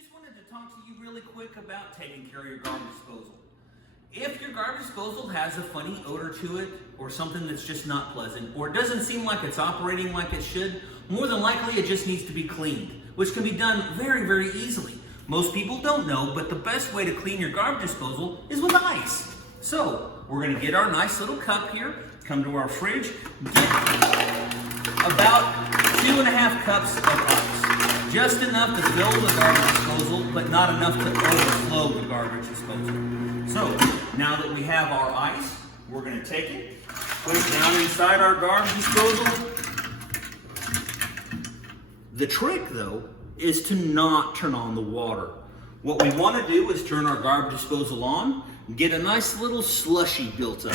Just wanted to talk to you really quick about taking care of your garbage disposal. If your garbage disposal has a funny odor to it, or something that's just not pleasant, or it doesn't seem like it's operating like it should, more than likely it just needs to be cleaned, which can be done very, very easily. Most people don't know, but the best way to clean your garbage disposal is with ice. So, we're gonna get our nice little cup here, come to our fridge, get about 2.5 cups of ice. Just enough to fill the garbage disposal, but not enough to overflow the garbage disposal. So, now that we have our ice, we're gonna take it, put it down inside our garbage disposal. The trick, though, is to not turn on the water. What we want to do is turn our garbage disposal on, get a nice little slushy built up.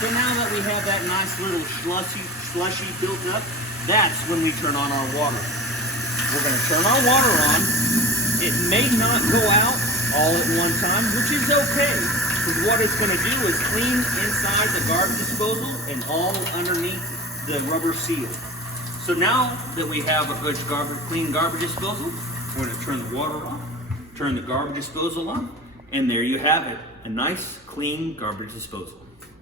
So now that we have that nice little slushy built up, that's when we turn on our water. We're going to turn our water on. It may not go out all at one time, which is okay, because what it's going to do is clean inside the garbage disposal and all underneath the rubber seal. So now that we have a good clean garbage disposal, we're going to turn the water on, turn the garbage disposal on, and there you have it, a nice clean garbage disposal.